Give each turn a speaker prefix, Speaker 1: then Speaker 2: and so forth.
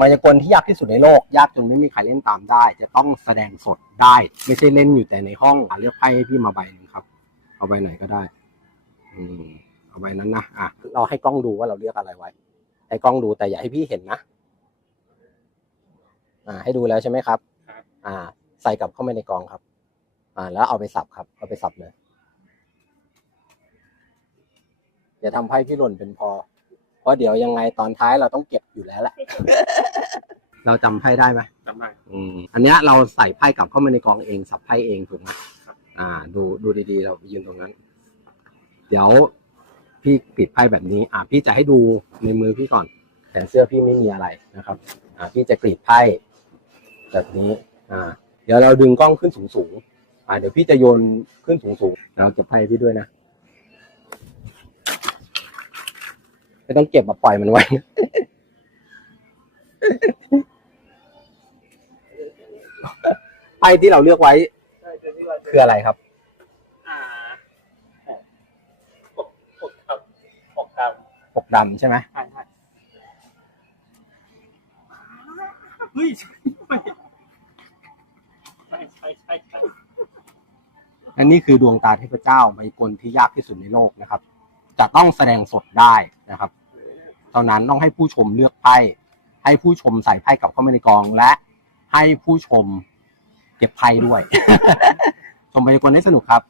Speaker 1: มายากลที่ยากที่สุดในโลก ยากจนไม่มีใครเล่นตามได้ จะต้องแสดงสดได้ ไม่ใช่เล่นอยู่แต่ในห้องอะเลือกไพ่ให้พี่มาใบหนึ่งครับ เอาใบไหนก็ได้ อืมเอาใบนั้นนะอะเราให้กล้องดูว่าเราเลือกอะไรไว้ ให้กล้องดูแต่อย่าให้พี่เห็นนะอ่า ให้ดูแล้วใช่ไหมครับ
Speaker 2: ครับ
Speaker 1: อ่า ใส่กลับเข้าไปในกล่องครับ อ่า แล้วเอาไปสับครับ เอาไปสับเลยอย่าทำไพ่พี่หล่นเป็นพอเพ ราะเดี๋ยวยังไงตอนท้ายเราต้องเก็บอยู่แล้วแหละ เราจำไพ่ได้ไหม
Speaker 2: จำได้
Speaker 1: อืม อันเนี้ยเราใส่ไพ่กลับเข้ามาในกองเอง สับไพ่เองถูกไหม
Speaker 2: ครับ
Speaker 1: อ่า ดูดูดีๆ เรายืนตรงนั้น เดี๋ยวพี่ปิดไพ่แบบนี้ อ่าพี่จะให้ดูในมือพี่ก่อน แขนเสื้อพี่ไม่มีอะไรนะครับ อ่า พี่จะกรีดไพ่แบบนี้ อ่า เดี๋ยวเราดึงกล้องขึ้นสูงๆ อ่า เดี๋ยวพี่จะโยนขึ้นสูงๆเราจะไพ่พี่ด้วยนะ ไม่ต้องเก็บมาปล่อยมันไว้ ไพ่ที่เราเลือกไว้
Speaker 2: ใช่เป็นที่เรา
Speaker 1: คืออะไรครับ
Speaker 2: อ่าหกหกครับหกด
Speaker 1: ปกดำใช่ไหมำ
Speaker 2: ใช่ใช่เฮ้ยใช่ใช่ใช่ใช่ใช่
Speaker 1: และนี่คือดวงตาเทพเจ้าไมายากลที่ยากที่สุดในโลกนะครับ จะต้องแสดงสดได้นะครับเท่านั้นต้องให้ผู้ชมเลือกไพ่ให้ผู้ชมใส่ไพ่กลับเข้ามาในกอง และให้ผู้ชมเก็บไพ่ด้วย ชมไมายากลให้สนุกครับ